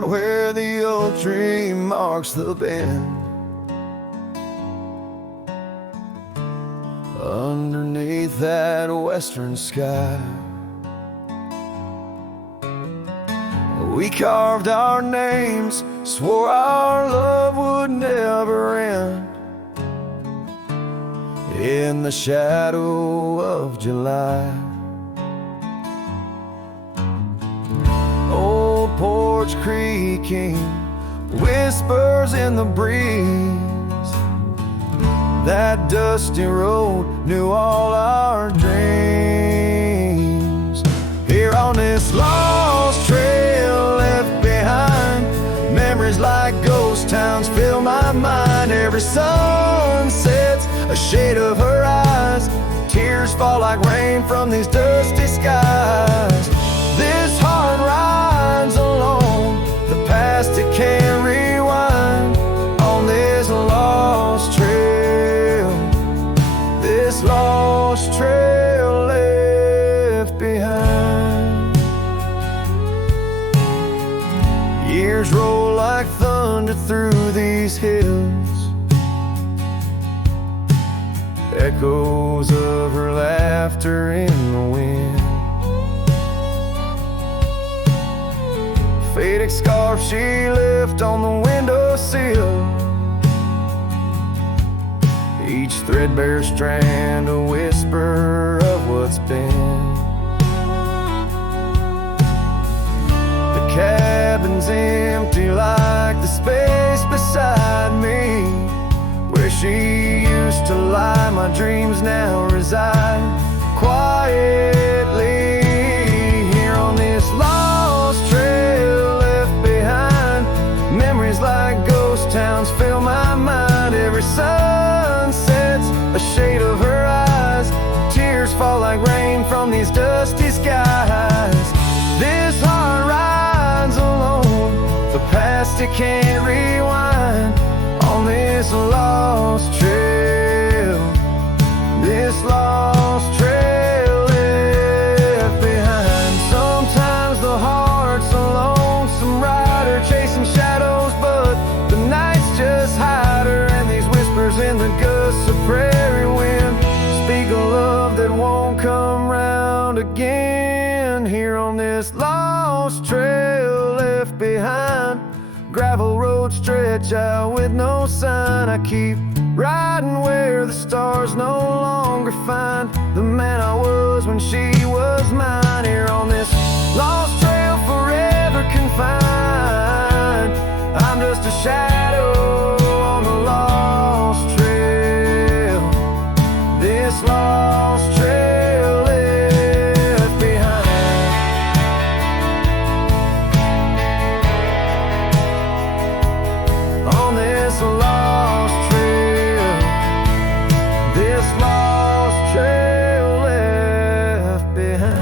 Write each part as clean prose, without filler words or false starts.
out where the oak tree marks the bend. Underneath that western sky, we carved our names, swore our love would never end. In the shadow of July, old porch creaking, whispers in the breeze. That dusty road knew all our dreams. Here on this lost trail left behind, memories like ghost towns fill my mind. Every sun sets a shade of her eyes, tears fall like rain from these dusty skies. This heart rides alone, the past it can't rewind. On this lost trail, this lost trail left behind. Years roll like thunder through these hills, echoes of her laughter in the wind. Faded scarf she left on the windowsill, each threadbare strand a whisper of what's been. The cabin's empty like the space beside me, where she used to lie. My dreams now reside quietly here on this lost trail left behind. Memories like ghost towns fill my mind. Every sun sets a shade of her eyes, tears fall like rain from these dusty skies. This heart rides alone, the past it can't rewind. On this lost trail, this lost trail left behind. Sometimes the heart's a lonesome rider chasing shadows, but the nights just hide her. And these whispers in the gusts of prairie wind speak a love that won't come round again. Here on this lost trail left behind, gravel roads stretch out with no sign. I keep riding where the stars no longer find the man I was when she was mine. Here on this lost trail forever confined, I'm just a shadow on the lost trail, this lost trail left behind. On this lost trail, this lost trail left behind.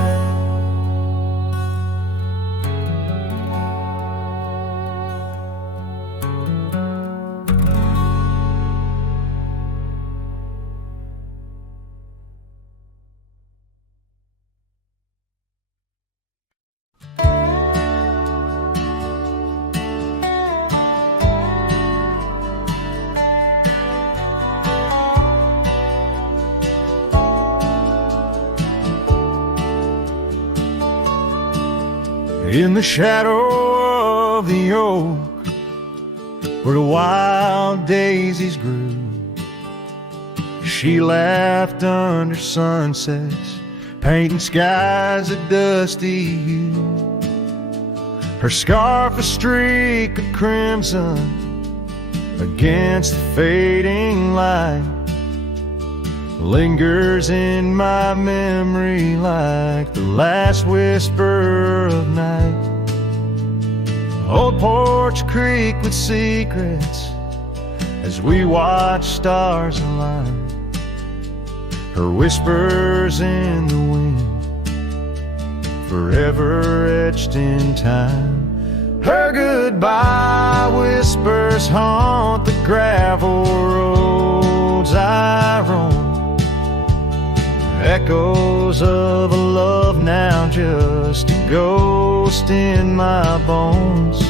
In the shadow of the oak, where the wild daisies grew, she laughed under sunsets, painting skies a dusty hue. Her scarf a streak of crimson against the fading light, lingers in my memory like the last whisper of night. Old porch creek with secrets as we watch stars align, her whispers in the wind forever etched in time. Her goodbye whispers haunt the gravel roads I roam, echoes of a love now just a ghost in my bones.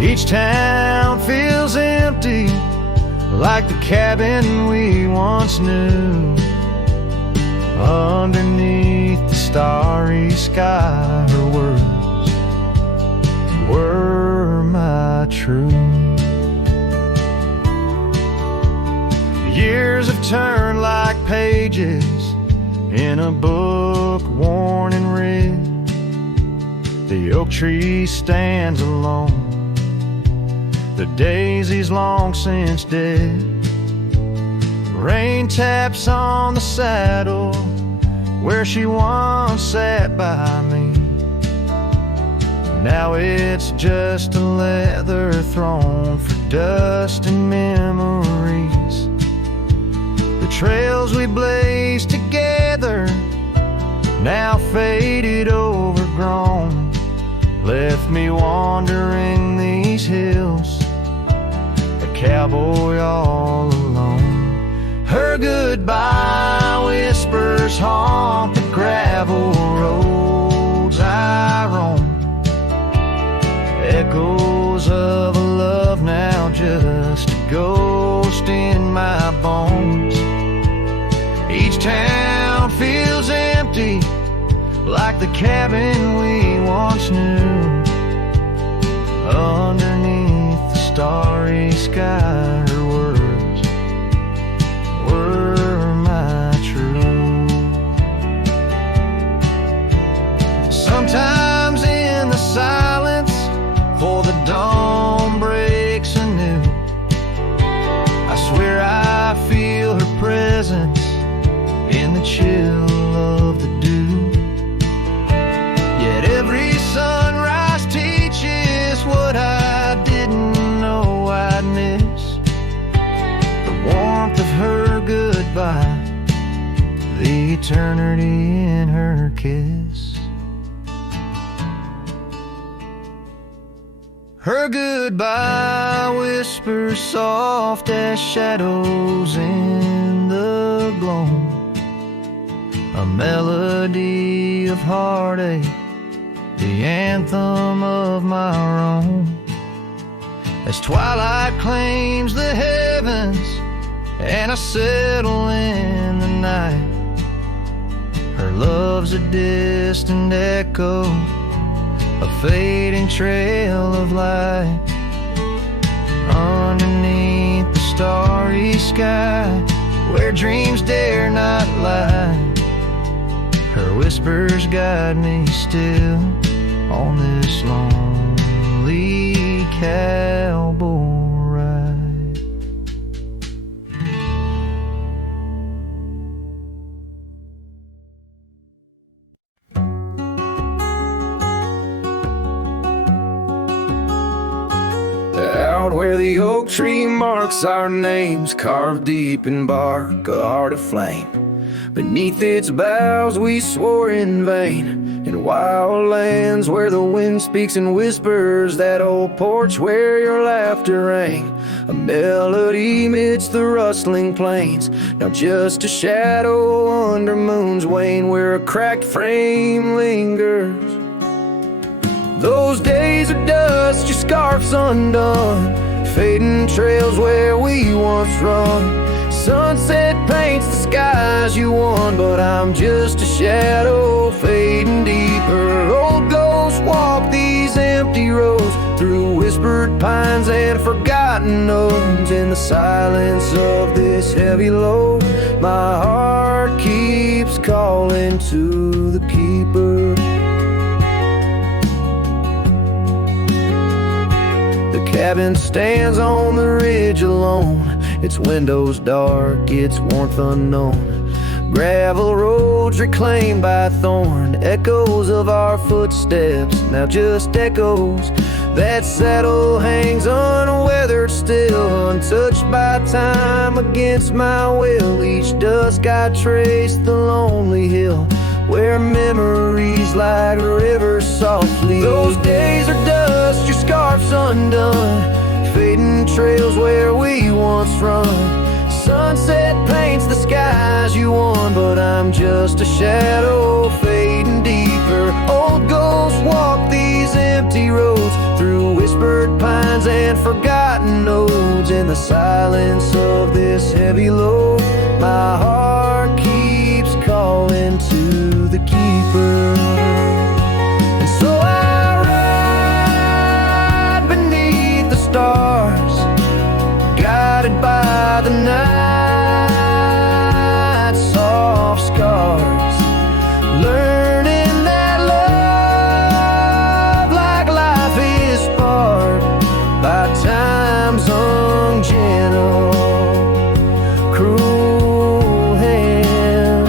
Each town feels empty, like the cabin we once knew. Underneath the starry sky, her words were my truth. Years have turned like pages in a book worn and read. The oak tree stands alone, the daisy's long since dead. Rain taps on the saddle where she once sat by me. Now it's just a leather throne for dust and memories. The trails we blazed together, now faded, overgrown, left me wandering these hills, a cowboy all alone. Her goodbye whispers haunt the gravel roads I roam, echoes of a love now just a ghost in my bones. Each town feels empty, like the cabin we once knew. Underneath the starry sky, her words were my truth. Sometimes in the silence, before the dawn breaks anew, I swear I feel her presence in the chill of the dew. Yet every sunrise teaches what I didn't know I'd miss. The warmth of her goodbye, the eternity in her kiss. Her goodbye whispers soft as shadows in the gloam, a melody of heartache, the anthem of my own. As twilight claims the heavens and I settle in the night, her love's a distant echo, a fading trail of light. Underneath the starry sky, where dreams dare not lie, her whispers guide me still on this lonely cowboy ride. Out where the oak tree marks our names, carved deep in bark, a heart of flame. Beneath its boughs we swore in vain, in wild lands where the wind speaks and whispers, that old porch where your laughter rang, a melody amidst the rustling plains, now just a shadow under moon's wane, where a cracked frame lingers. Those days of dust, your scarf's undone, fading trails where we once run. Sunset paints the skies you won, but I'm just a shadow fading deeper. Old ghosts walk these empty roads, through whispered pines and forgotten notes. In the silence of this heavy load, my heart keeps calling to the keeper. The cabin stands on the ridge alone, its windows dark, its warmth unknown. Gravel roads reclaimed by thorn, echoes of our footsteps, now just echoes. That saddle hangs unweathered still, untouched by time against my will. Each dusk I trace the lonely hill, where memories like rivers softly. Those days are dust, your scarf's undone, fading trails where we once run. Sunset paints the skies you won, but I'm just a shadow fading deeper. Old ghosts walk these empty roads, through whispered pines chords and forgotten notes. In the silence of this heavy load, my heart keeps calling to the keeper. And so I ride beneath the stars, guided by the night's soft scars, learning that love, like life, is sparred by time's ungentle, cruel hands.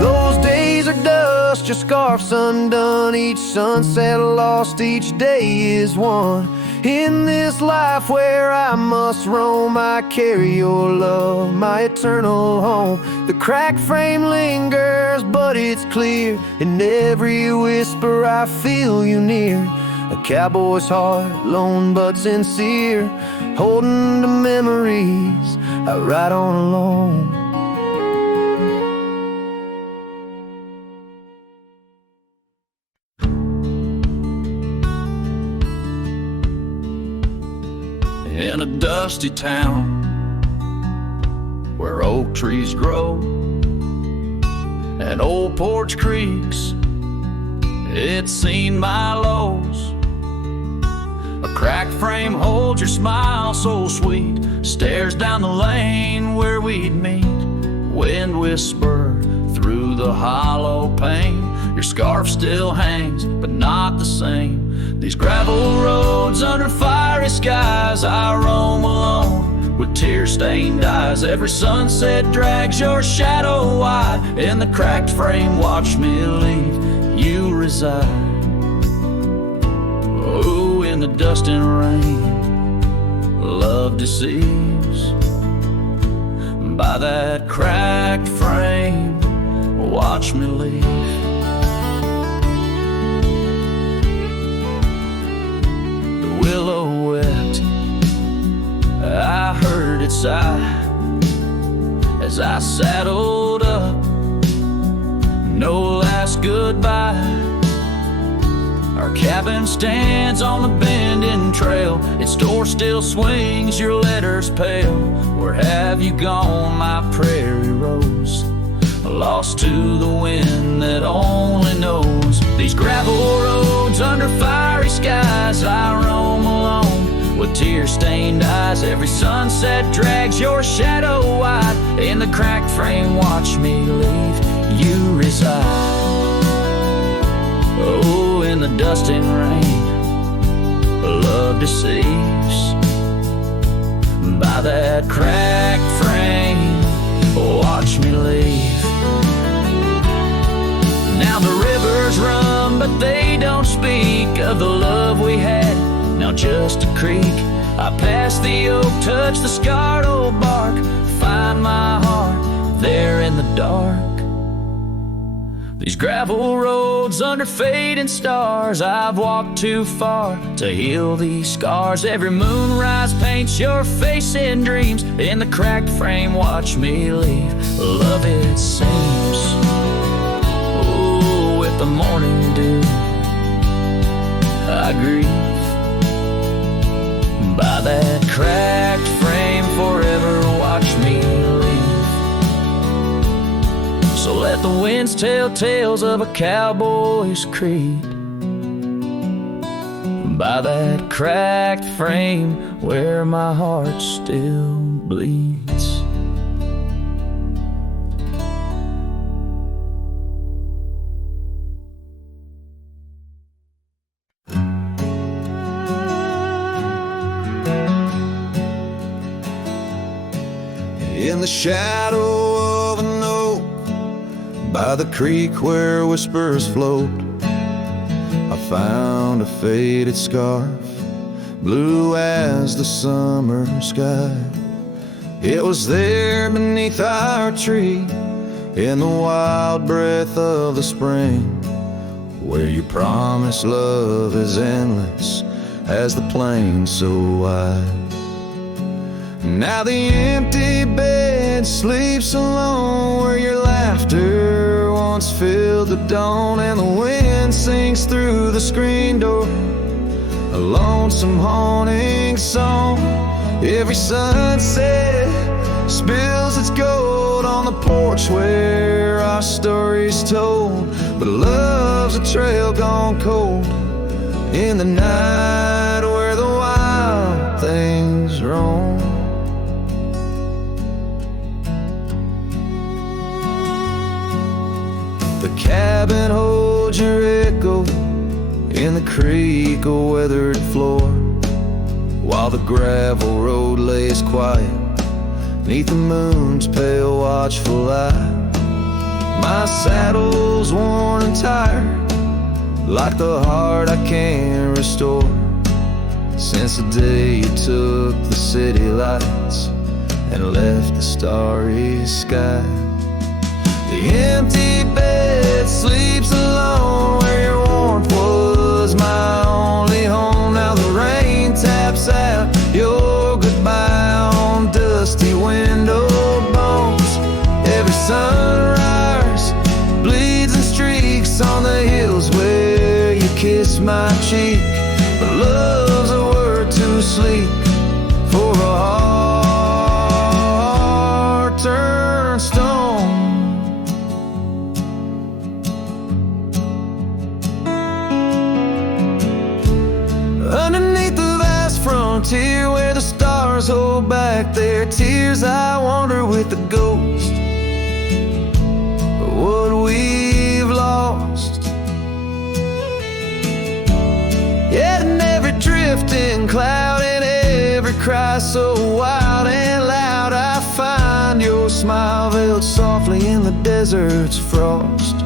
Those days are dust, your scarf's undone. Each sunset lost, each day is won. In this life where I must roam, I carry your love, my eternal home. The cracked frame lingers, but it's clear. In every whisper I feel you near. A cowboy's heart, lone but sincere, holding to memories I ride on alone. In a dusty town where oak trees grow and old porch creaks, it's seen my lows. A cracked frame holds your smile so sweet, stares down the lane where we'd meet. Wind whisper through the hollow pane. Your scarf still hangs, but not the same. These gravel roads under fiery skies, I roam alone with tear-stained eyes. Every sunset drags your shadow wide. In the cracked frame, watch me leave, you reside. Oh, in the dust and rain, love deceives. By that cracked frame, watch me leave. Willow wept, I heard it sigh as I saddled up. No last goodbye. Our cabin stands on the bending trail, its door still swings, your letters pale. Where have you gone, my prairie rose? Lost to the wind that only knows. These gravel roads under fiery skies, I roam alone with tear-stained eyes. Every sunset drags your shadow wide. In the cracked frame, watch me leave, you reside. Oh, in the dust and rain, love deceives. By that cracked frame, watch me leave. Now the rivers run, but they don't speak of the love we had, now just a creek. I pass the oak, touch the scarred old bark, find my heart there in the dark. These gravel roads under fading stars, I've walked too far to heal these scars. Every moonrise paints your face in dreams. In the cracked frame, watch me leave, love it seems. Oh, with the morning dew, I grieve. By that cracked frame, forever watch me leave. So let the winds tell tales of a cowboy's creed. By that cracked frame where my heart still bleeds. In the shadow of an oak, by the creek where whispers float, I found a faded scarf, blue as the summer sky. It was there beneath our tree, in the wild breath of the spring, where you promised love as endless as the plain so wide. Now the empty bed sleeps alone, where your laughter once filled the dawn, and the wind sings through the screen door, a lonesome haunting song. Every sunset spills its gold on the porch where our story's told, but love's a trail gone cold in the night where the wild things roam. The cabin holds your echo in the creek, a weathered floor, while the gravel road lays quiet neath the moon's pale watchful light. My saddle's worn and tired, like the heart I can't restore, since the day you took the city lights and left the starry sky. The empty bed sleeps alone, where your warmth was my only home. Now the rain taps out your goodbye on dusty window bones. Every sunrise bleeds and streaks on the hills where you kiss my cheek, but love's a word too sleek for a heart turned stone. Underneath the vast frontier where the stars hold back their tears, I wander with the ghost of what we've lost. Yet in every drifting cloud and every cry so wild and loud, I find your smile veiled softly in the desert's frost.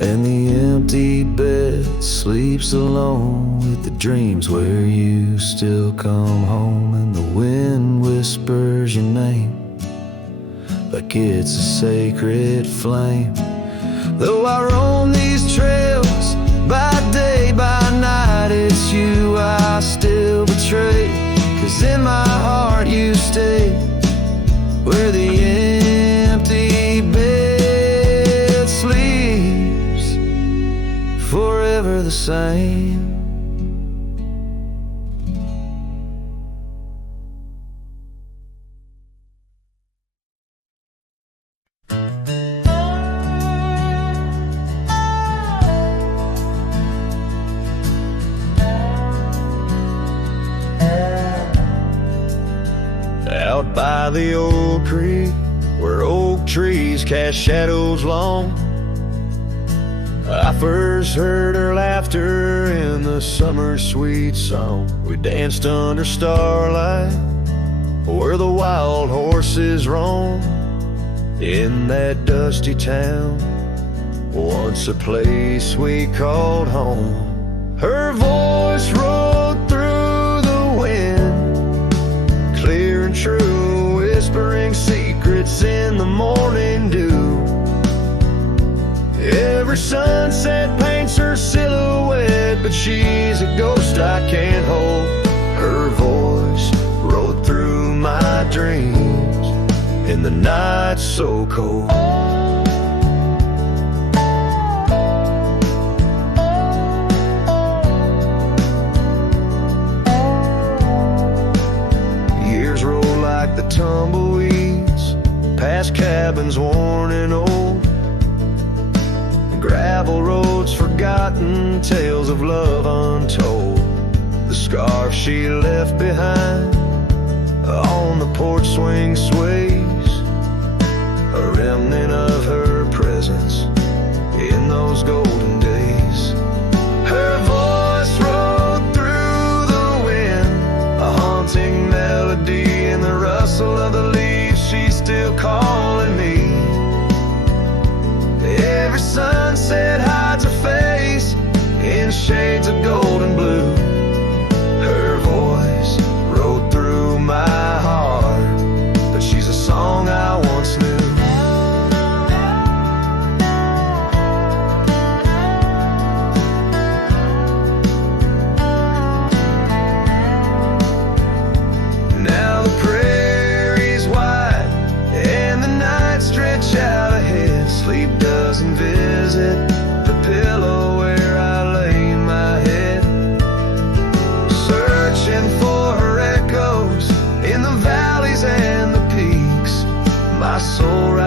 And the empty bed sleeps alone with the dreams where you still come home, and the wind whispers your name like it's a sacred flame. Though I roam these trails by day, by night, it's you I still betray, 'cause in my heart you stay where the empty bed sleeps, forever the same. Out by the old creek, where oak trees cast shadows long, I first heard her laughter in the summer's sweet song. We danced under starlight where the wild horses roam, in that dusty town, once a place we called home. Her voice rolled through the wind, clear and true, whispering secrets in the morning dew. Every sunset paints her silhouette, but she's a ghost I can't hold. Her voice rode through my dreams in the night so cold. Years roll like the tumbleweeds, past cabins worn and old, gravel roads forgotten, tales of love untold. The scarf she left behind on the porch swing sways, a remnant of her presence in those golden days. Her voice rode through the wind, a haunting melody in the rustle of the leaves. She's still calling me. Every sunset hides a face in shades of gold and blue. Her voice rode through my heart, but she's a song I once knew.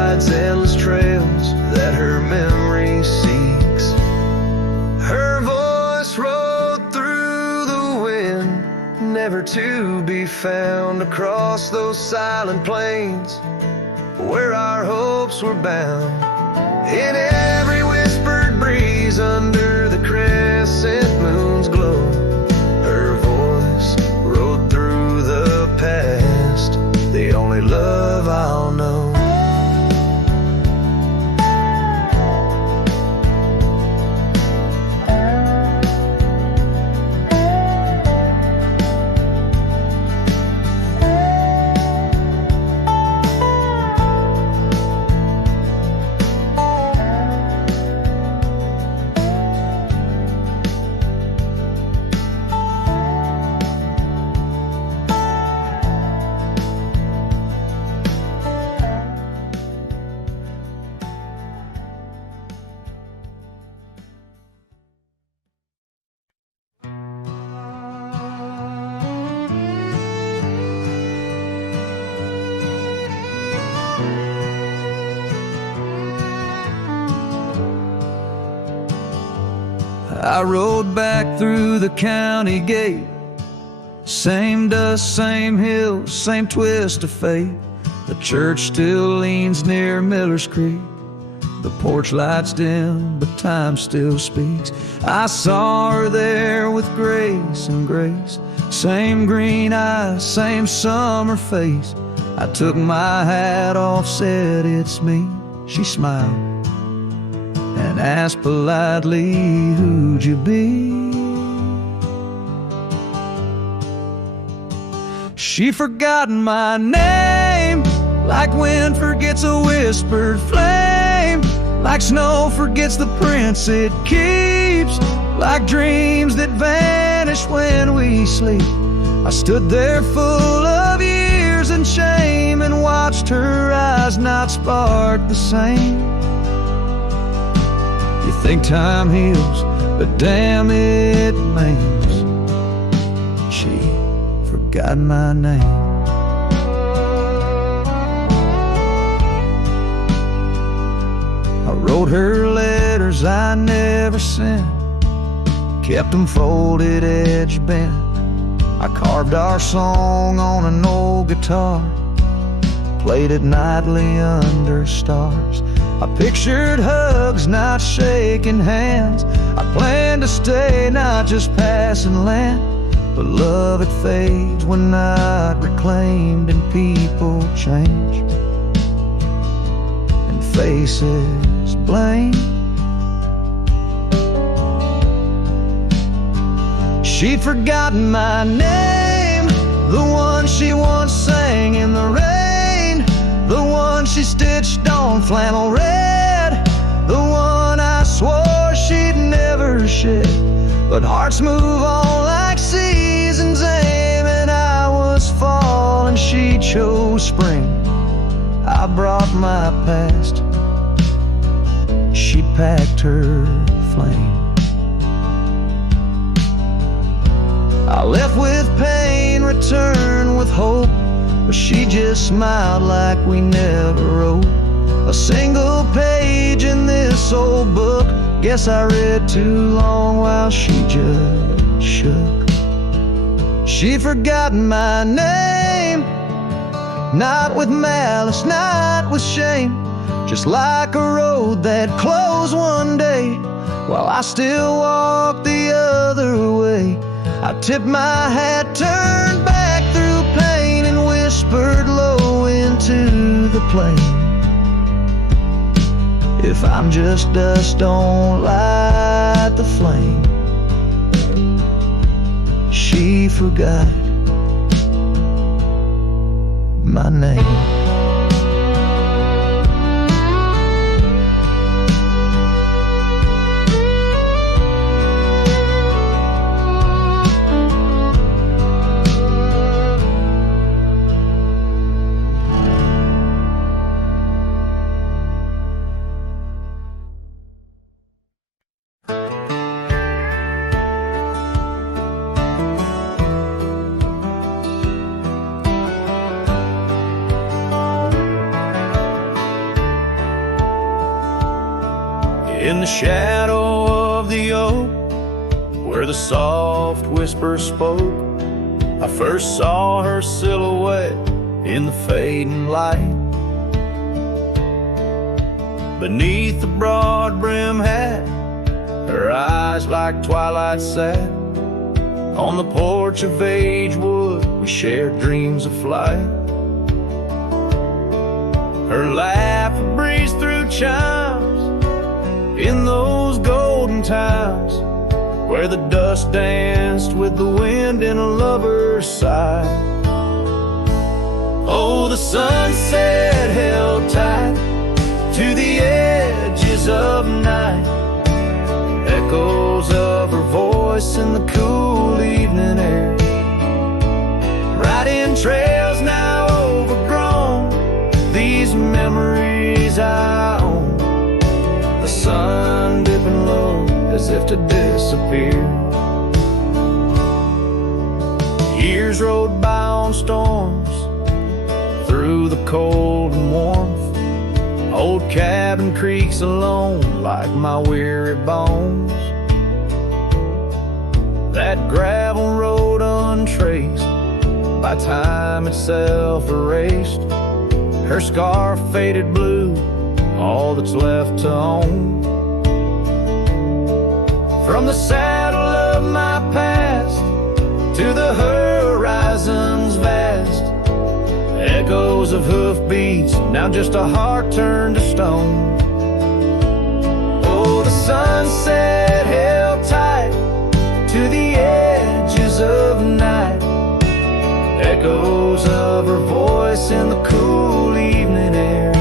rides endless trails that her memory seeks. Her voice rode through the wind, never to be found across those silent plains where our hopes were bound. In every whispered breeze under the crescent moon's glow, her voice rode through the past, the only love I'll know. I rode back through the county gate. Same dust, same hills, same twist of fate. The church still leans near Miller's Creek. The porch lights dim, but time still speaks. I saw her there with grace and grace. Same green eyes, same summer face. I took my hat off, said it's me. She smiled and asked politely, who'd you be? She forgotten my name, like wind forgets a whispered flame, like snow forgets the prints it keeps, like dreams that vanish when we sleep. I stood there full of years and shame and watched her eyes not spark the same. You think time heals, but damn it maims. She forgot my name. I wrote her letters I never sent, kept them folded, edge bent. I carved our song on an old guitar, played it nightly under stars. I pictured hugs, not shaking hands. I planned to stay, not just passing land. But love, it fades when not reclaimed, and people change, and faces blame. She'd forgotten my name, the one she once sang in the rain, the one she stitched on flannel red, the one I swore she'd never shed. But hearts move on like seasons aim, and I was fall and she chose spring. I brought my past, she packed her flame. I left with pain, returned with hope, but she just smiled like we never wrote a single page in this old book. Guess I read too long while she just shook. She forgotten my name, not with malice, not with shame, just like a road that closed one day while I still walk the other way. I tipped my hat, turned back through pain, and whispered low into the plain. If I'm just dust, don't light the flame. She forgot my name. In the shadow of the oak, where the soft whisper spoke, I first saw her silhouette in the fading light. Beneath the broad brim hat, her eyes like twilight sat. On the porch of Agewood, we shared dreams of flight. Her laugh breezed through chimes in those golden times, where the dust danced with the wind in a lover's sigh. Oh, the sunset held tight to the edges of night, echoes of her voice in the cool evening air, riding trails now overgrown, these memories I own. The sun dipping low as if to disappear. Years rode by on storms, through the cold and warmth. Old cabin creaks alone like my weary bones. That gravel road untraced, by time itself erased. Her scarf faded blue, all that's left to own. From the saddle of my past to the horizon's vast, echoes of hoofbeats, now just a heart turned to stone. Oh, the sunset held tight to the edges of night, echoes of her voice in the cool evening air,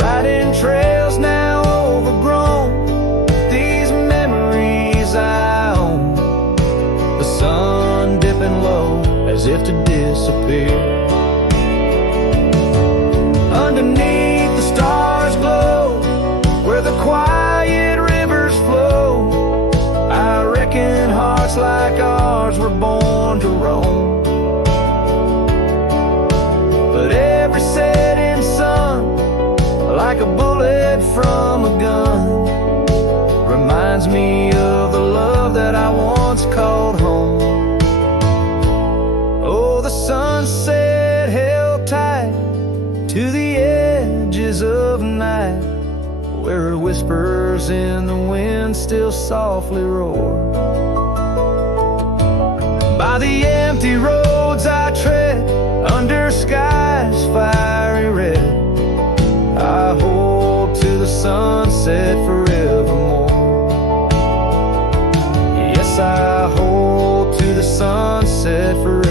riding trails now overgrown, these memories I own. The sun dipping low as if to disappear. Underneath the stars glow, where the quiet rivers flow, I reckon hearts like ours were born to roam. But every setting sun, like a bullet from a gun, reminds me of the love that I once called home. Oh, the sunset held tight to the edges of night, where whispers in the wind still softly roar. By the empty roads I tread, under skies fiery red, I hold to the sunset forevermore. Yes, I hold to the sunset forevermore.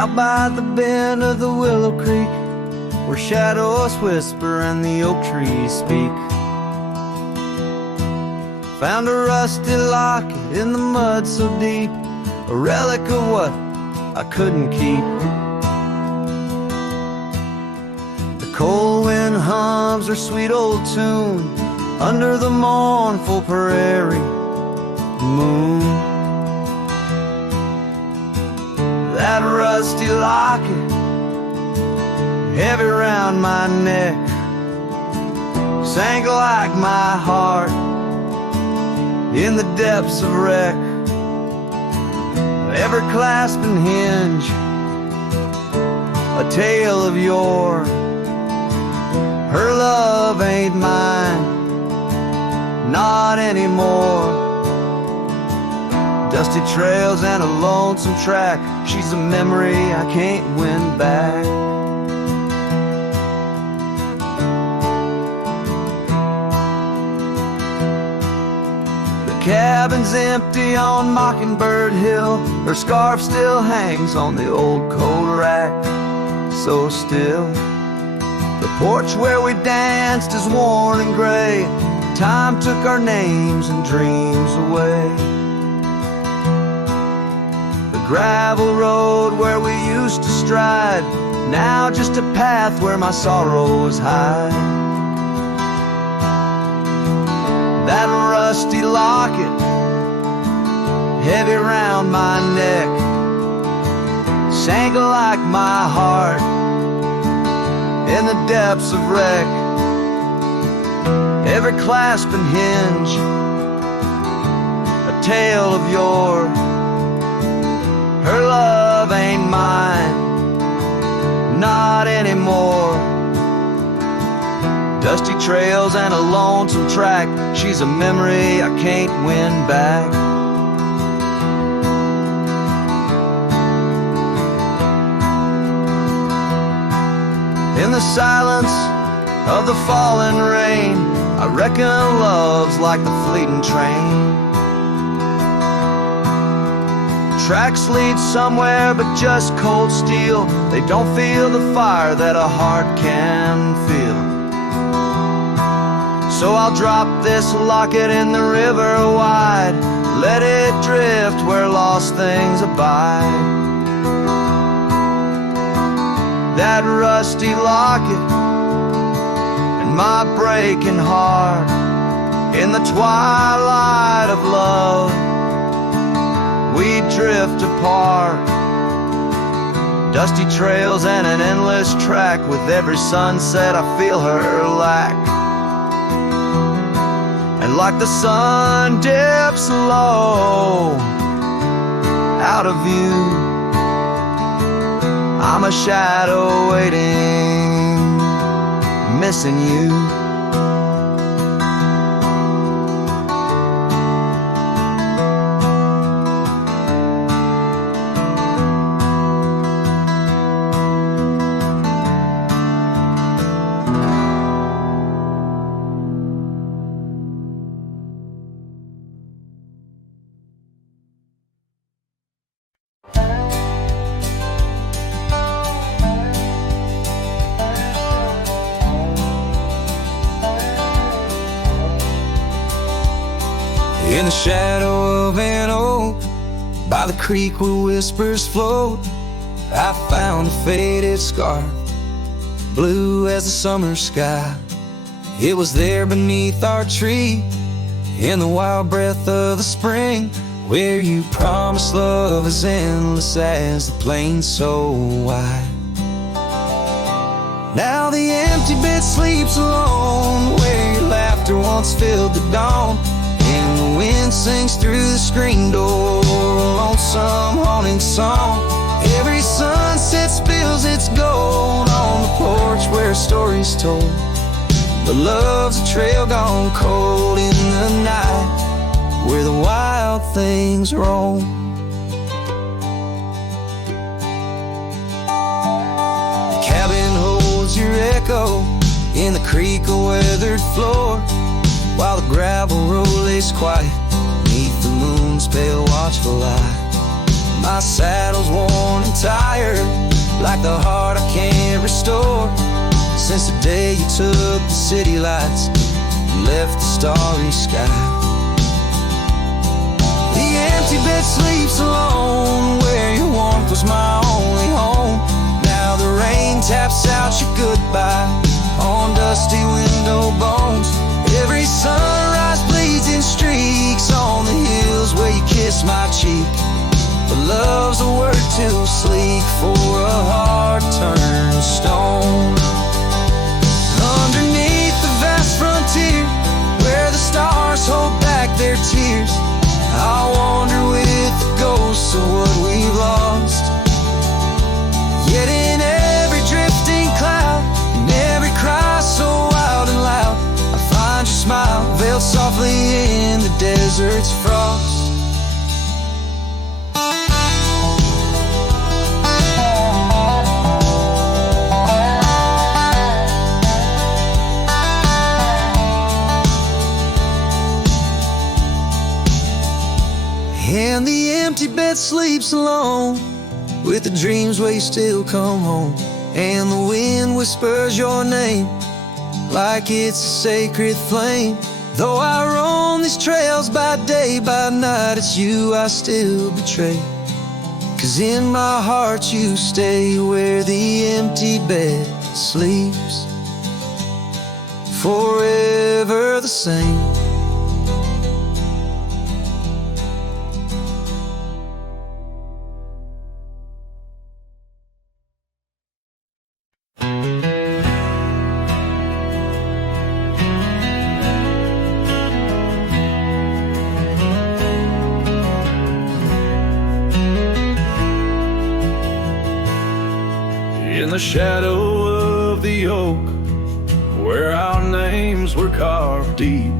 Out by the bend of the Willow Creek, where shadows whisper and the oak trees speak, found a rusty locket in the mud so deep, a relic of what I couldn't keep. The cold wind hums her sweet old tune under the mournful prairie moon. That rusty locket, heavy round my neck, sank like my heart in the depths of wreck. Ever clasping hinge, a tale of yore. Her love ain't mine, not anymore. Dusty trails and a lonesome track, she's a memory I can't win back. The cabin's empty on Mockingbird Hill, her scarf still hangs on the old coat rack, so still. The porch where we danced is worn and gray, time took our names and dreams away. gravel road where we used to stride, now just a path where my sorrows hide. That rusty locket, heavy round my neck, sank like my heart in the depths of wreck. Every clasp and hinge, a tale of yore. Her love ain't mine, not anymore. Dusty trails and a lonesome track, she's a memory I can't win back. In the silence of the falling rain, I reckon love's like the fleeting train. Tracks lead somewhere but just cold steel. They don't feel the fire that a heart can feel. So I'll drop this locket in the river wide, let it drift where lost things abide. That rusty locket and my breaking heart, in the twilight of love we drift apart. Dusty trails and an endless track, with every sunset I feel her lack. And like the sun dips low out of view, I'm a shadow waiting, missing you. In the shadow of an oak, by the creek where whispers float, I found a faded scarf, blue as the summer sky. It was there beneath our tree, in the wild breath of the spring, where you promised love as endless as the plain so wide. Now the empty bed sleeps alone, where your laughter once filled the dawn, and the wind sings through the screen door, a lonesome haunting song. Every sunset spills its gold on the porch where a story's told, but love's a trail gone cold in the night where the wild things roam. The cabin holds your echo in the creek a weathered floor, while the gravel road lays quiet beneath the moon's pale watchful light. My saddle's worn and tired, like the heart I can't restore, since the day you took the city lights and left the starry sky. The empty bed sleeps alone, where your warmth was my only home. Now the rain taps out your goodbye on dusty window bones. Every sunrise bleeds in streaks on the hills where you kiss my cheek, but love's a word too sleek for a heart turned stone. Underneath the vast frontier, where the stars hold back their tears, I wander with the ghosts of what we've lost. Yet in every drifting cloud, in every cry so wild and loud, I find your smile veiled softly in the desert's frost. And the empty bed sleeps alone, with the dreams where you still come home, and the wind whispers your name like it's a sacred flame. Though I roam these trails by day, by night, it's you I still betray, 'Cause in my heart you stay where the empty bed sleeps, forever the same. In the shadow of the oak, where our names were carved deep,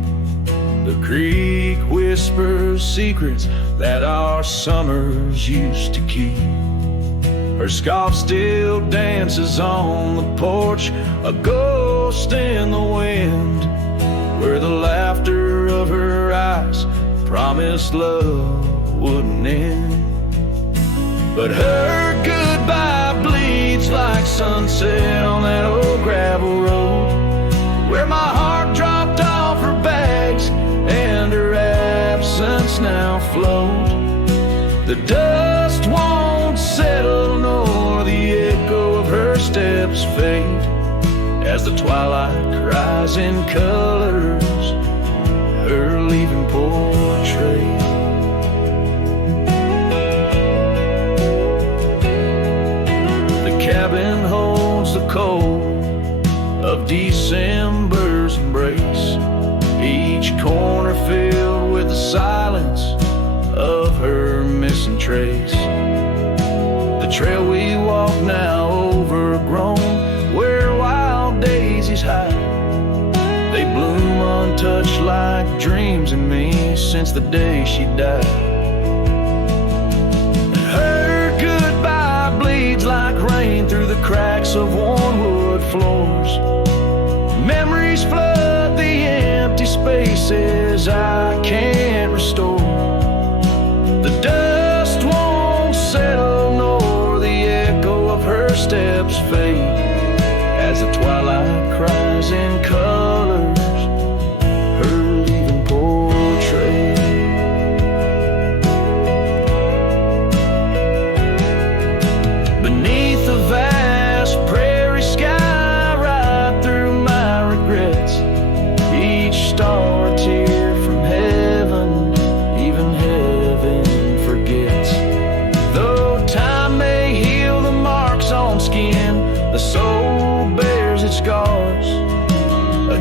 the creek whispers secrets that our summers used to keep. Her scarf still dances on the porch, a ghost in the wind, where the laughter of her eyes promised love wouldn't end. But her goodbye bleeds like sunset on that old gravel road, where my heart dropped off her bags and her absence now flowed. The dust won't settle nor the echo of her steps fade, as the twilight cries in colors her leaving portrait. Cabin holds the cold of December's embrace, each corner filled with the silence of her missing trace. The trail we walk now overgrown, where wild daisies hide, they bloom untouched like dreams in me since the day she died. Like rain through the cracks of worn wood floors, memories flood the empty spaces I can't restore. The dust won't settle nor the echo of her steps fade, as the twilight cries in colors her leaving portrait.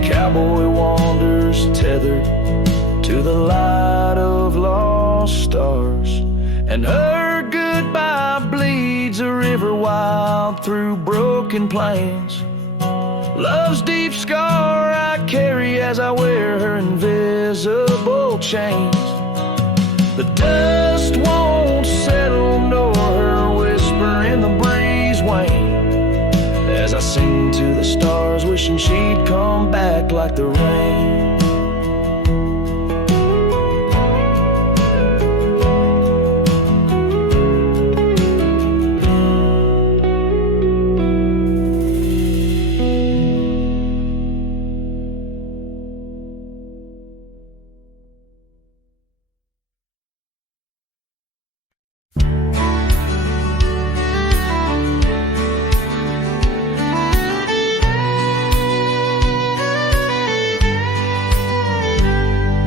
Cowboy wanders tethered to the light of lost stars, and her goodbye bleeds a river wild through broken plains. Love's deep scar I carry as I wear her invisible chains. The dust won't settle nor her whisper in the breeze wane, as I sing to the stars, wishing she'd come back like the rain.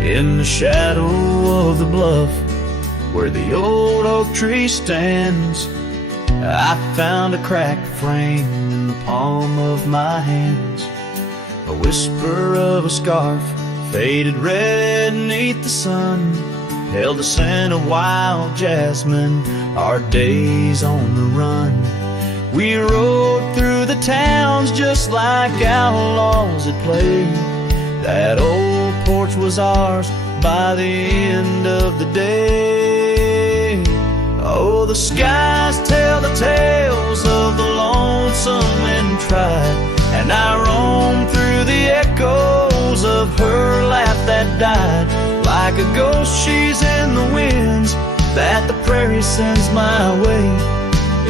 In the shadow of the bluff, where the old oak tree stands, I found a cracked frame in the palm of my hands. A whisper of a scarf, faded red beneath the sun, held the scent of wild jasmine, our days on the run. We rode through the towns just like outlaws at play. That old porch was ours by the end of the day. Oh, the skies tell the tales of the lonesome and tried, and I roam through the echoes of her laugh that died. Like a ghost she's in the winds that the prairie sends my way.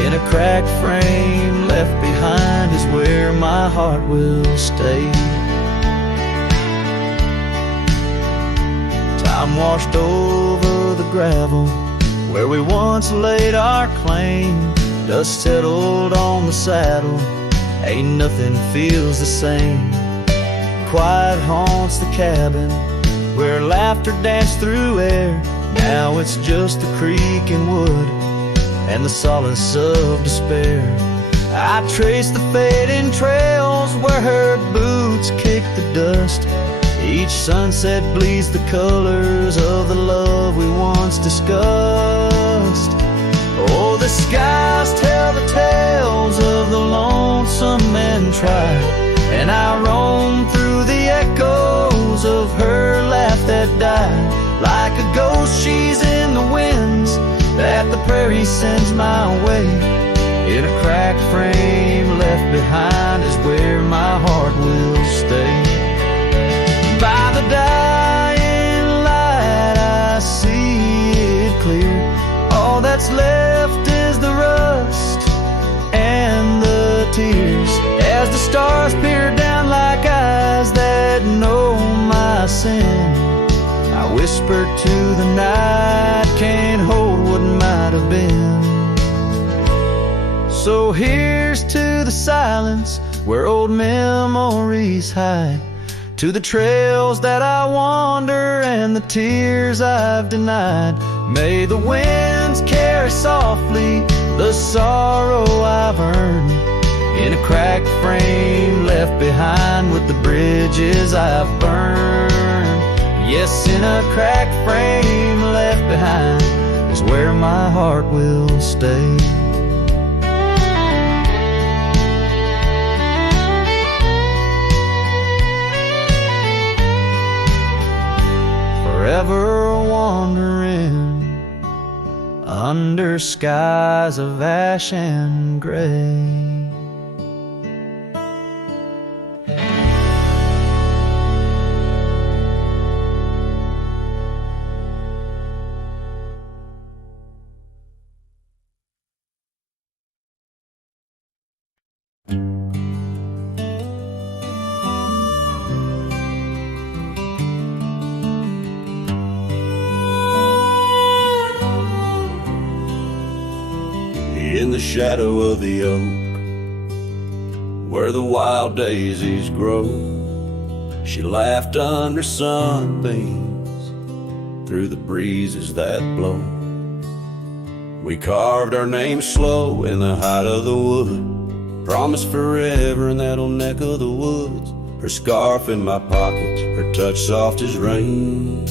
In a cracked frame left behind is where my heart will stay. Time washed over the gravel where we once laid our claim. Dust settled on the saddle, ain't nothing feels the same. Quiet haunts the cabin, where laughter danced through air. Now it's just the creek and wood, and the solace of despair. I trace the fading trails where her boots kick the dust. Each sunset bleeds the colors of the love we once discussed. Oh, the skies tell the tales of the lonesome and tried, and I roam through the echoes of her laugh that died. Like a ghost she's in the winds that the prairie sends my way. In a cracked frame left behind is where my heart will stay. By the dying light I see it clear. All that's left is the rust and the tears, as the stars peer down like eyes that know my sin. I whisper to the night, can't hold what might have been. So here's to the silence where old memories hide, to the trails that I wander and the tears I've denied. May the winds carry softly the sorrow I've earned, in a cracked frame left behind with the bridges I've burned. Yes, in a cracked frame left behind is where my heart will stay. Forever wandering under skies of ash and gray. In the shadow of the oak, where the wild daisies grow, she laughed under sunbeams through the breezes that blow. We carved our names slow in the height of the wood, promised forever in that old neck of the woods. Her scarf in my pocket, her touch soft as rain,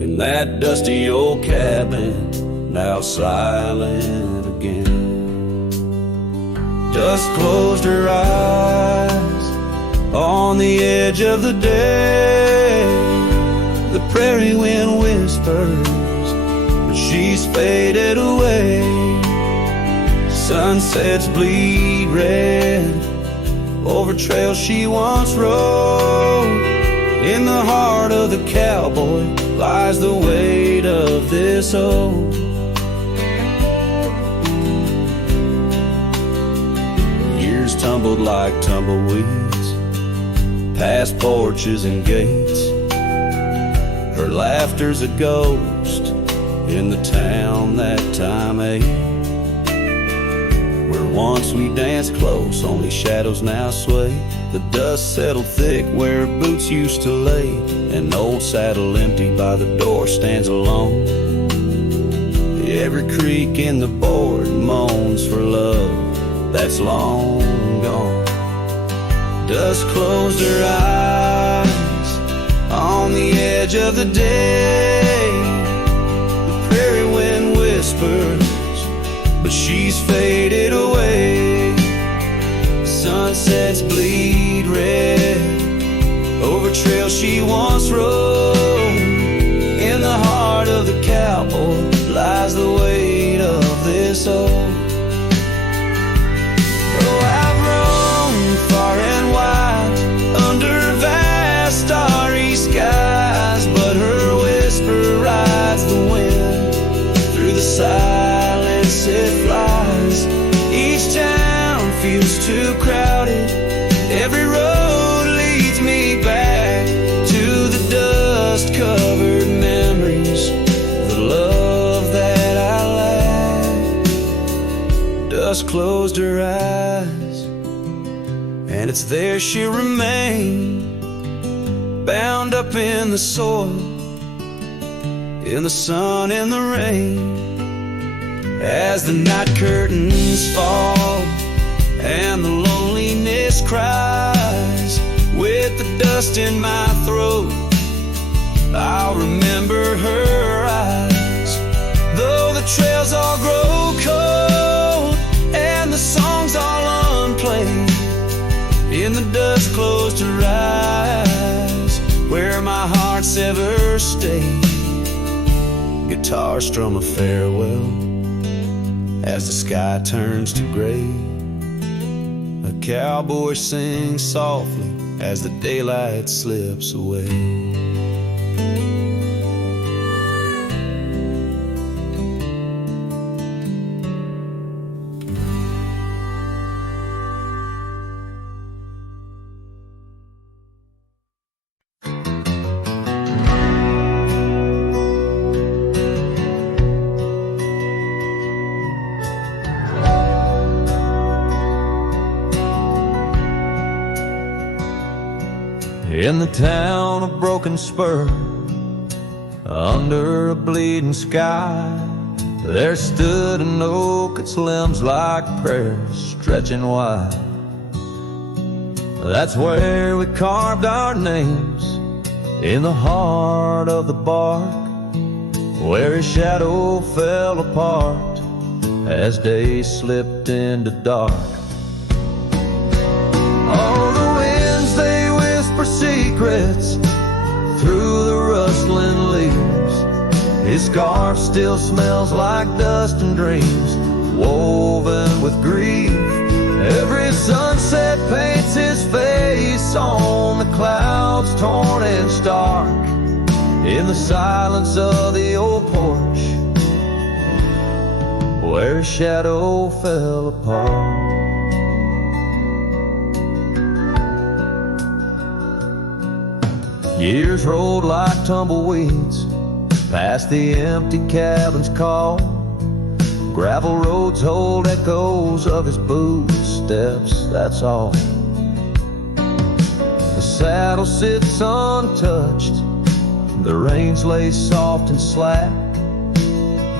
in that dusty old cabin, now silent again. Dust closed her eyes on the edge of the day. The prairie wind whispers, but she's faded away. Sunsets bleed red over trails she once rode. In the heart of the cowboy lies the weight of this old. Years tumbled like tumbleweeds past porches and gates. Her laughter's a ghost in the town that time ate. Where once we danced close, only shadows now sway. The dust settled thick where boots used to lay. An old saddle empty by the door stands alone. Every creek in the board moans for love that's long gone. Dust closed her eyes on the edge of the day. The prairie wind whispers, but she's faded away. Sunsets bleed red over trails she once rode. In the heart of the cowboy lies the weight of this old. Oh, I've roamed far and wide under vast starry skies, but her whisper rides the wind through the silence it flies. Each town feels too crowded, every road leads me back to the dust-covered memories, the love that dust closed her eyes, and it's there she'll remain, bound up in the soil, in the sun and the rain. As the night curtains fall and the loneliness cries, with the dust in my throat, I'll remember her eyes. Though the trails all grow cold and the songs all unplayed, in the dust closed her eyes, where my heart's ever stayed. Guitar strum a farewell as the sky turns to gray. A cowboy sings softly as the daylight slips away. In the town of Broken Spur, under a bleeding sky, there stood an oak, its limbs like prayers stretching wide. That's where we carved our names, in the heart of the bark, where his shadow fell apart as day slipped into dark. Oh, the winds, they whisper secrets through the rustling leaves. His scarf still smells like dust and dreams, woven with grief. Every sunset paints his face on the clouds, torn and stark, in the silence of the old porch, where his shadow fell apart. Years rolled like tumbleweeds past the empty cabin's call. Gravel roads hold echoes of his footsteps, that's all. The saddle sits untouched, the reins lay soft and slack.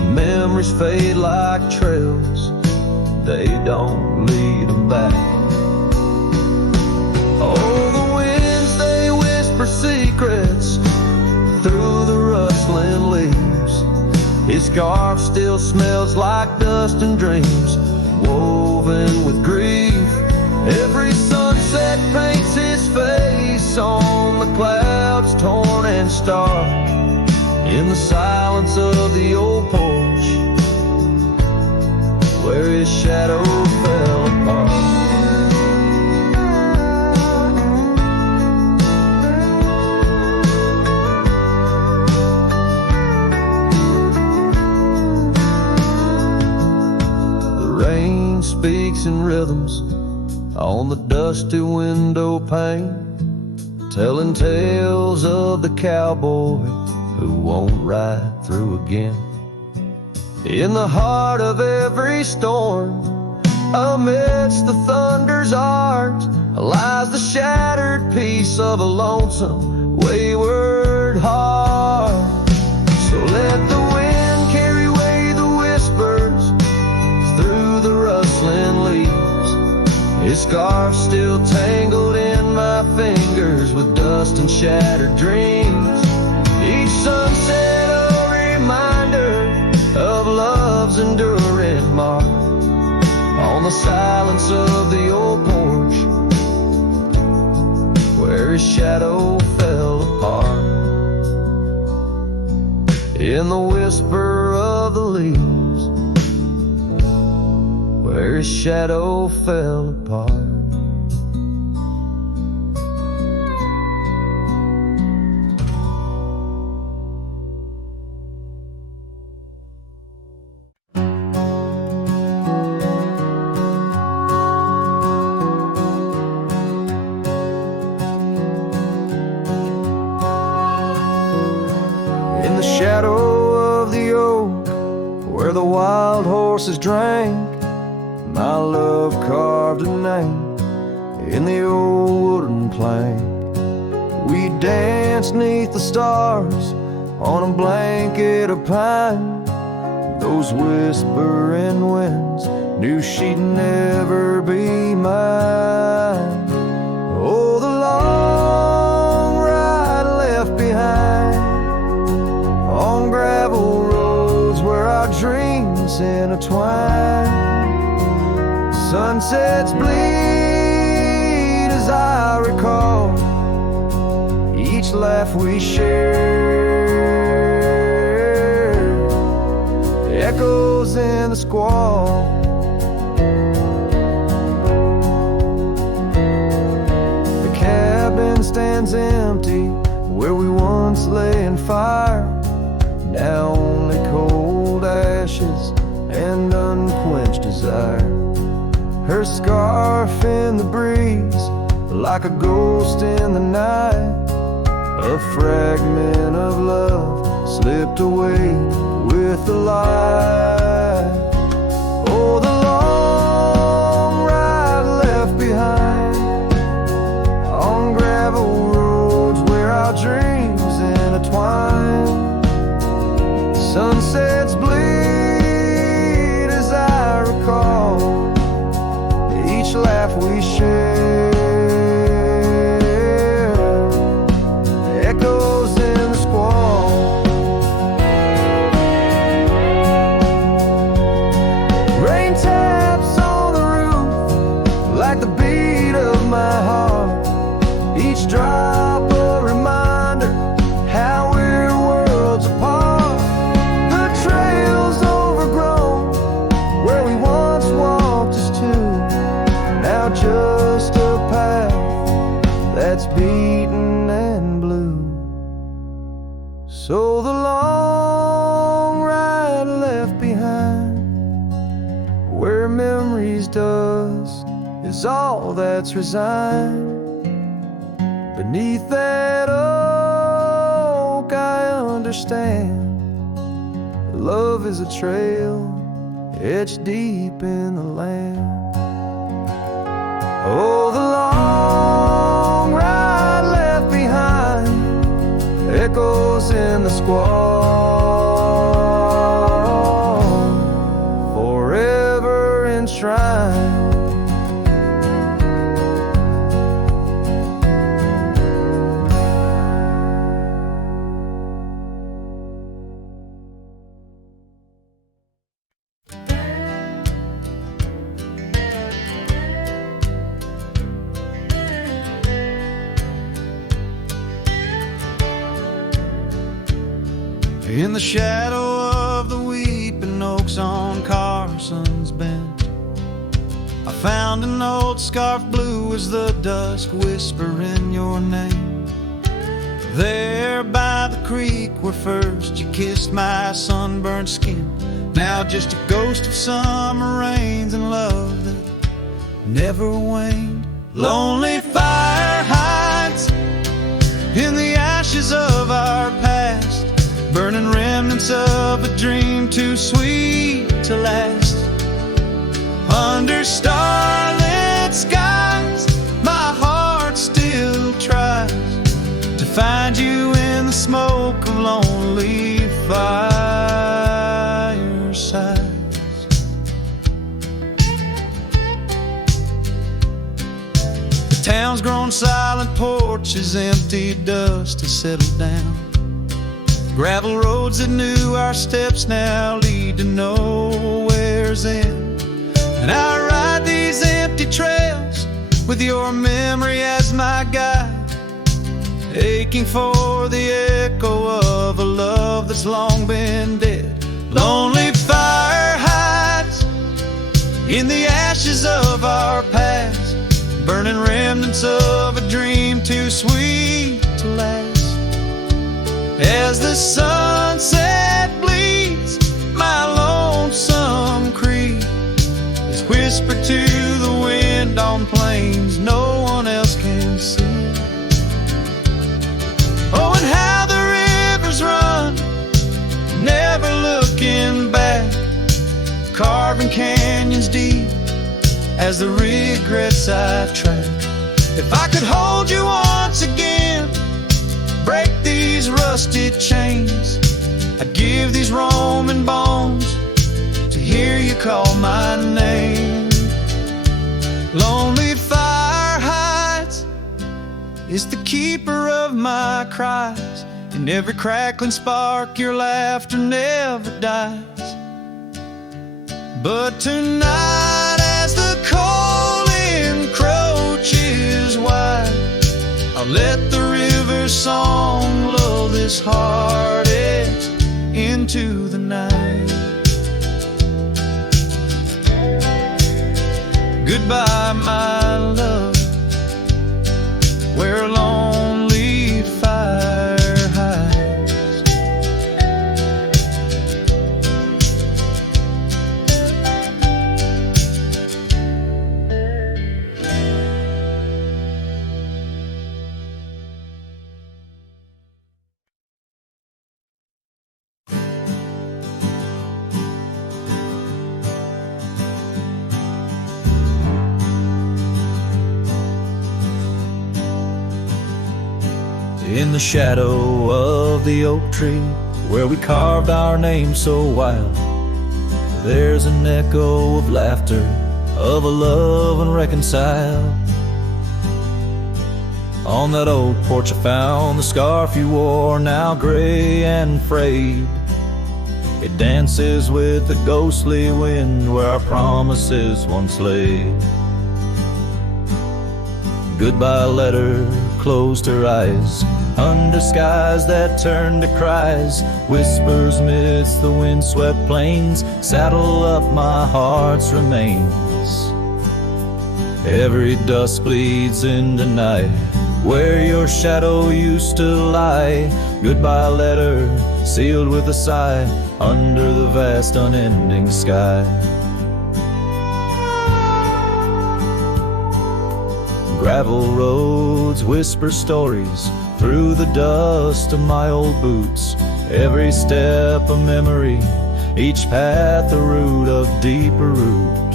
Memories fade like trails, they don't lead them back. Oh, the winds, they whisper secrets through the rustling leaves. His scarf still smells like dust and dreams, woven with grief. Every sunset paints his face on the clouds, torn and stark, in the silence of the old porch, where his shadow fell apart. Speaks in rhythms on the dusty window pane, telling tales of the cowboy who won't ride through again. In the heart of every storm, amidst the thunder's arch, lies the shattered piece of a lonesome, wayward heart. So let the wind carry away the whispers through the rustling leaves. His scarf still tangled in my fingers with dust and shattered dreams. Each sunset a reminder of love's enduring mark on the silence of the old porch, where his shadow fell apart. In the whisper of the leaves, where his shadow fell apart. In the shadow of the oak, where the wild horses drank, My love carved a name in the old wooden plank. We danced 'neath the stars on a blanket of pine. Those whispering winds knew she'd never be mine. Oh, the long ride left behind on gravel roads where our dreams intertwine. Sunsets bleed as I recall each laugh we shared, echoes in the squall. The cabin stands empty where we once lay in fire. Now only cold ashes and unquenched desire. Her scarf in the breeze, like a ghost in the night. A fragment of love slipped away with the light. Oh, the long ride left behind on gravel roads where our dreams intertwine. Sunsets bleed as I recall each laugh we share, echoes in the squall. Rain taps on the roof like the beat of my heart. Each drop a reminder how we're worlds apart. The trail's overgrown where we once walked as two, now just a path that's beaten and blue. So the long ride left behind where memory's dust is all that's resigned. Beneath that oak I understand love is a trail etched deep in the land. Oh, the long ride left behind echoes in the squall, forever enshrined. In the shadow of the weeping oaks on Carson's Bend, I found an old scarf blue as the dusk whispering your name. There by the creek where first you kissed my sunburned skin, now just a ghost of summer rains and love that never waned. Lonely fire hides in the ashes of our past, burning remnants of a dream too sweet to last. Under starlit skies, my heart still tries to find you in the smoke of lonely firesides. The town's grown silent, porches empty, dust has settled down. Gravel roads that knew our steps now lead to nowhere's end. And I ride these empty trails with your memory as my guide, aching for the echo of a love that's long been dead. Lonely fire hides in the ashes of our past, burning remnants of a dream too sweet to last. As the sunset bleeds, my lonesome creek is whispered to the wind on plains no one else can see. Oh, and how the rivers run, never looking back, carving canyons deep as the regrets I've tracked. If I could hold you once again, break these rusted chains, I'd give these Roman bones to hear you call my name. Lonely fire hides, is the keeper of my cries. In every crackling spark, your laughter never dies. But tonight, as the cold encroaches wide, I'll let the river's song lull this heartache into the night. Goodbye, my love, where a lonely fire hides. In the shadow of the oak tree, where we carved our name so wild, there's an echo of laughter, of a love unreconciled. On that old porch I found the scarf you wore, now gray and frayed. It dances with the ghostly wind where our promises once lay. Goodbye letter closed her eyes, under skies that turned to cries, whispers midst the windswept plains, saddle up my heart's remains. Every dust bleeds into night, where your shadow used to lie. Goodbye letter sealed with a sigh, under the vast unending sky. Gravel roads whisper stories through the dust of my old boots, every step a memory, each path a root of deeper root.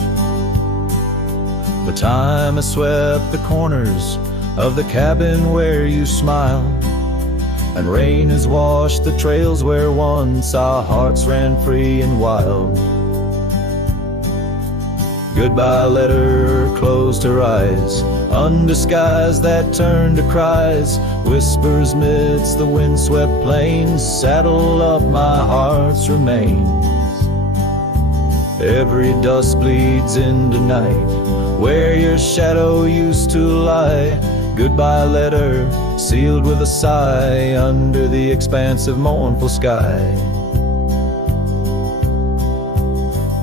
But time has swept the corners of the cabin where you smiled, and rain has washed the trails where once our hearts ran free and wild. Goodbye letter closed her eyes, under skies that turned to cries, whispers midst the windswept plains, saddle up my heart's remains. Every dust bleeds into night, where your shadow used to lie. Goodbye letter sealed with a sigh, under the expansive mournful sky.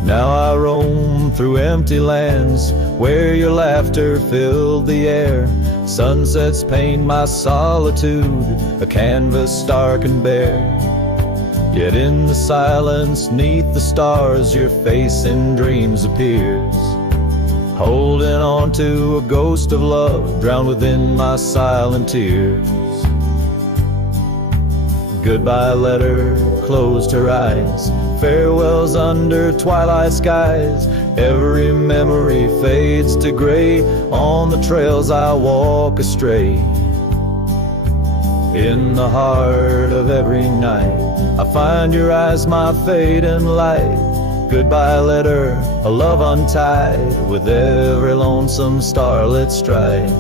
Now I roam through empty lands, where your laughter filled the air. Sunsets paint my solitude, a canvas stark and bare. Yet in the silence, neath the stars, your face in dreams appears, holding on to a ghost of love, drowned within my silent tears. Goodbye letter closed her eyes, farewells under twilight skies. Every memory fades to gray, on the trails I walk astray. In the heart of every night, I find your eyes, my fate and light. Goodbye letter, a love untied, with every lonesome starlit stride.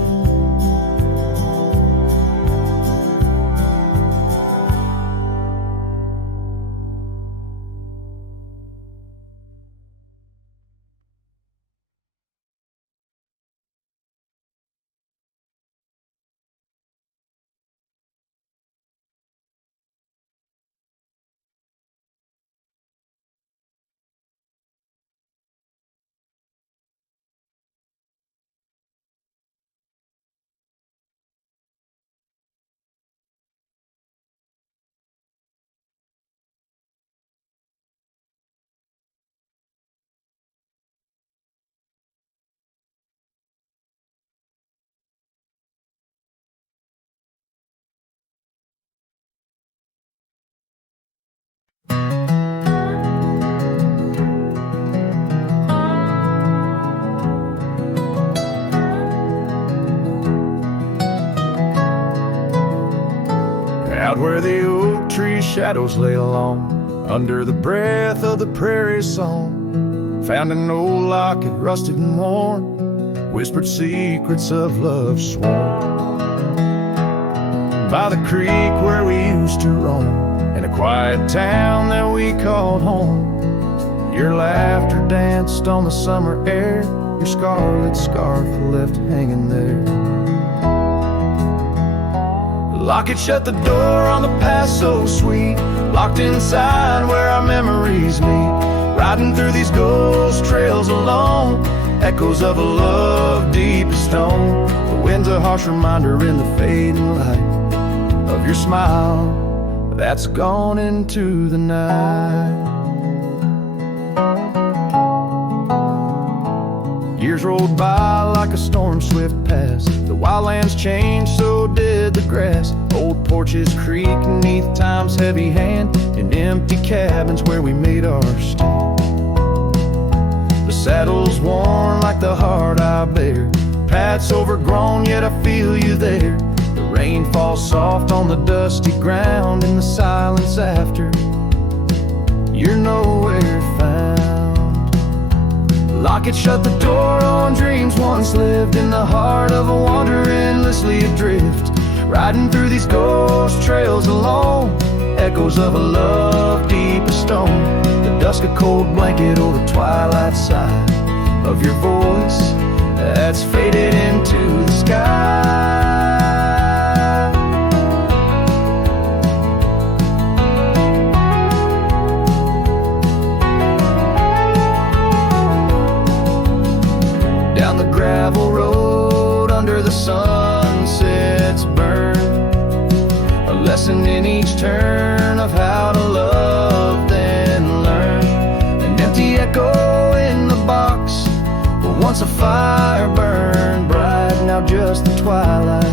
where the oak tree shadows lay along, under the breath of the prairie song. Found an old locket, rusted and worn, whispered secrets of love sworn. By the creek where we used to roam, in a quiet town that we called home, your laughter danced on the summer air, your scarlet scarf left hanging there. Locket shut the door on the past so sweet, locked inside where our memories meet. Riding through these ghost trails alone, echoes of a love deep as stone. The wind's a harsh reminder in the fading light of your smile that's gone into the night. Years rolled by like a storm swift past. The wildlands changed, so did the grass. Old porches creak neath time's heavy hand, in empty cabins where we made our stand. The saddle's worn like the heart I bear, paths overgrown yet I feel you there. The rain falls soft on the dusty ground, in the silence after you're nowhere found. Locket shut the door on dreams once lived, in the heart of a wanderer endlessly adrift. Riding through these ghost trails alone, echoes of a love deep as stone. The dusk a cold blanket or the twilight side of your voice that's faded into the sky. Down the gravel road under the sunset's burn, a lesson in each turn of how to love then learn. An empty echo in the box where once a fire burned bright, now just the twilight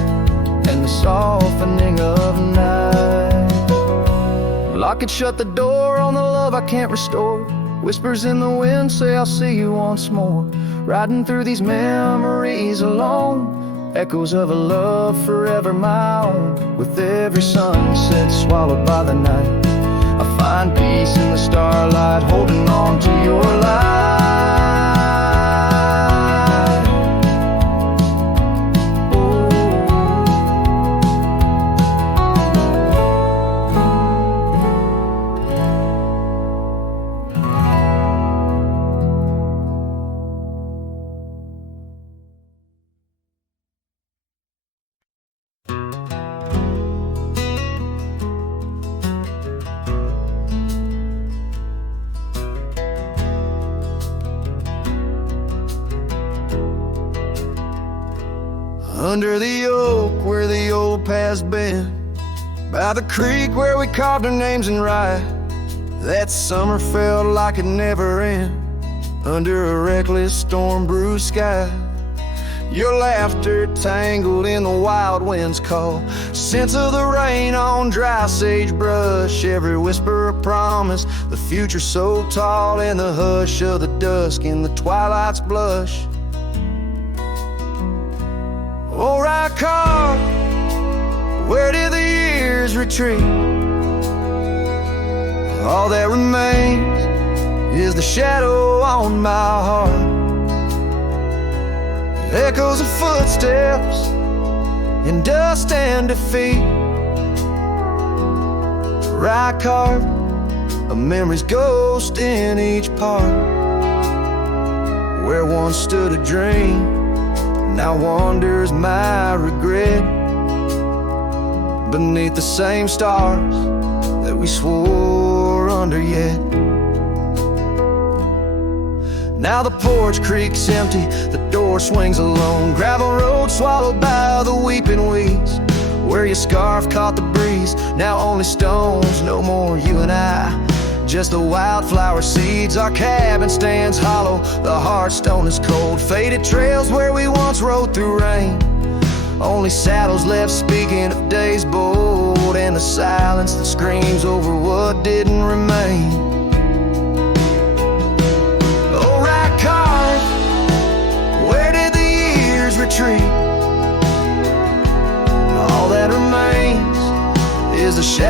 and the softening of night. Locket shut the door on the love I can't restore, whispers in the wind say I'll see you once more. Riding through these memories alone, echoes of a love forever my own. With every sunset swallowed by the night, I find peace in the starlight, holding on to your light. Under the oak where the old path's been, by the creek where we carved our names in rye. That summer felt like it never end, under a reckless storm-bruised sky. Your laughter tangled in the wild wind's call, scents of the rain on dry sagebrush. Every whisper a promise, the future so tall, in the hush of the dusk, in the twilight's blush. Oh, right car, where did the years retreat? All that remains is the shadow on my heart, echoes of footsteps in dust and defeat. Right car, a memory's ghost in each part, where once stood a dream, now wanders my regret, beneath the same stars that we swore under yet. Now the porch creaks empty, the door swings alone, gravel road swallowed by the weeping weeds. Where your scarf caught the breeze, now only stones, no more you and I, just the wildflower seeds. Our cabin stands hollow, the hearthstone is cold, faded trails where we once rode through rain. Only saddles left speaking of days bold, and the silence that screams over what didn't remain. Oh, right car, where did the years retreat? All that remains is the shadow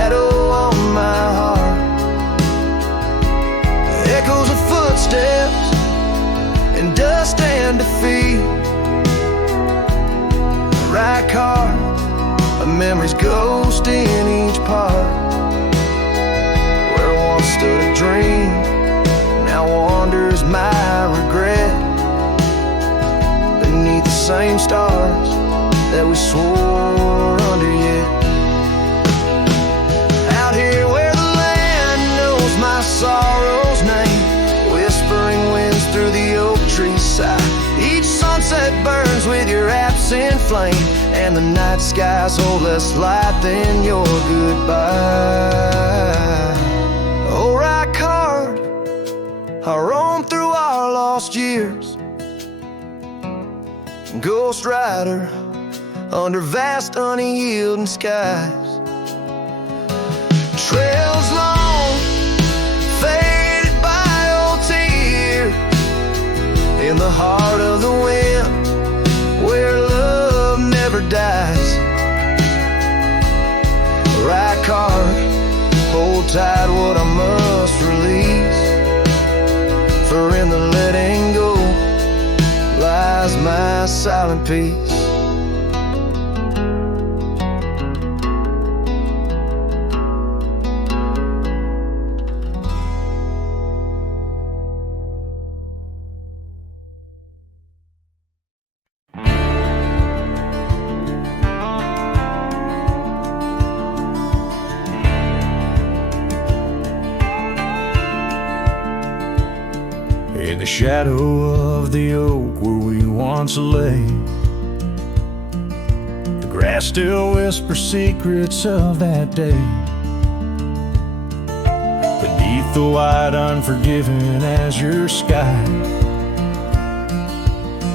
memories ghost in each part. Where once stood a dream, now wanders my regret. Beneath the same stars that we swore under yet. Out here where the land knows my sorrow's name, whispering winds through the oak tree side. Each sunset burns with your absent flame, and the night skies hold less light than your goodbye. Oh, right card, I roam through our lost years. Ghost rider under vast unyielding skies. Trails long, faded by old tears, in the heart of the wind, where love never dies. Right card, hold tight what I must release, for in the letting go lies my silent peace. In the shadow of the oak where we once lay, the grass still whispers secrets of that day. Beneath the white unforgiving azure sky,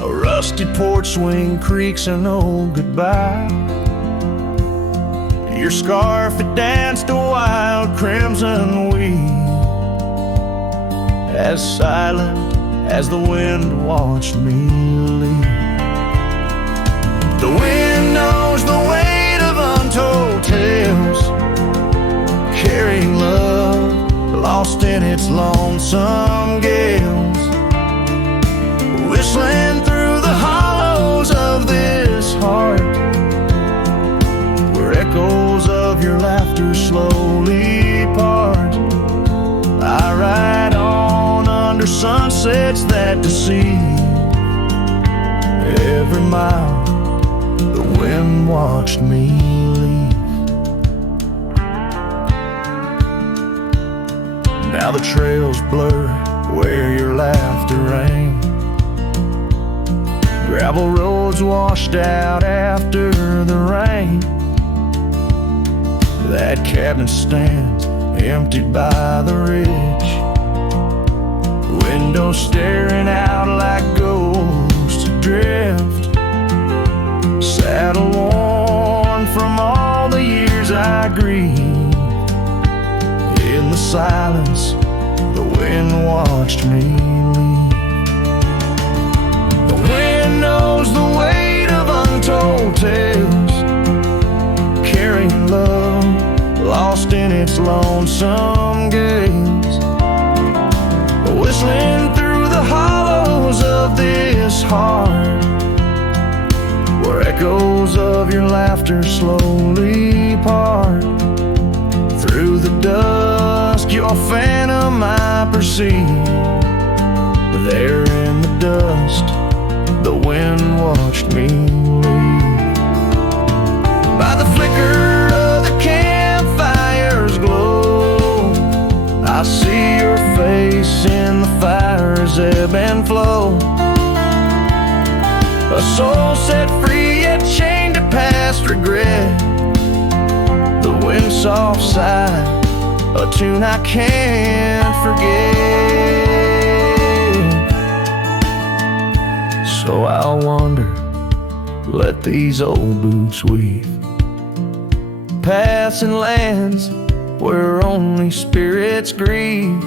a rusty porch swing creaks an old goodbye. Your scarf, it danced a wild crimson weed, as silent as the wind watched me leave. The wind knows the weight of untold tales, carrying love lost in its lonesome gales, whistling through the hollows of this heart, where echoes of your laughter slowly part. I ride on under sunsets that deceive. Every mile the wind watched me leave. Now the trails blur where your laughter rang, gravel roads washed out after the rain. That cabin stands emptied by the ridge, windows staring out like ghosts adrift. Saddle worn from all the years I grieved. In the silence, the wind watched me leave. The wind knows the weight of untold tales, carrying love lost in its lonesome gaze, whistling through the hollows of this heart, where echoes of your laughter slowly part. Through the dusk, your phantom I perceive. There in the dust, the wind watched me leave. By the flicker of the campfire's glow, I see your face in the fire's ebb and flow. A soul set free yet chained to past regret. The wind's soft sigh, a tune I can't forget. So I'll wander, let these old boots weave, paths and lands where only spirits grieve.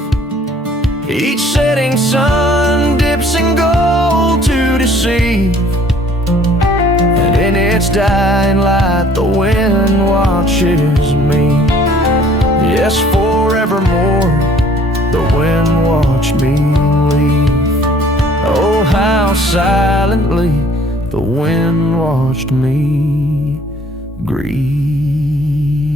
Each setting sun dips in gold to deceive, and in its dying light the wind watches me. Yes, forevermore the wind watched me leave. Oh, how silently the wind watched me grieve.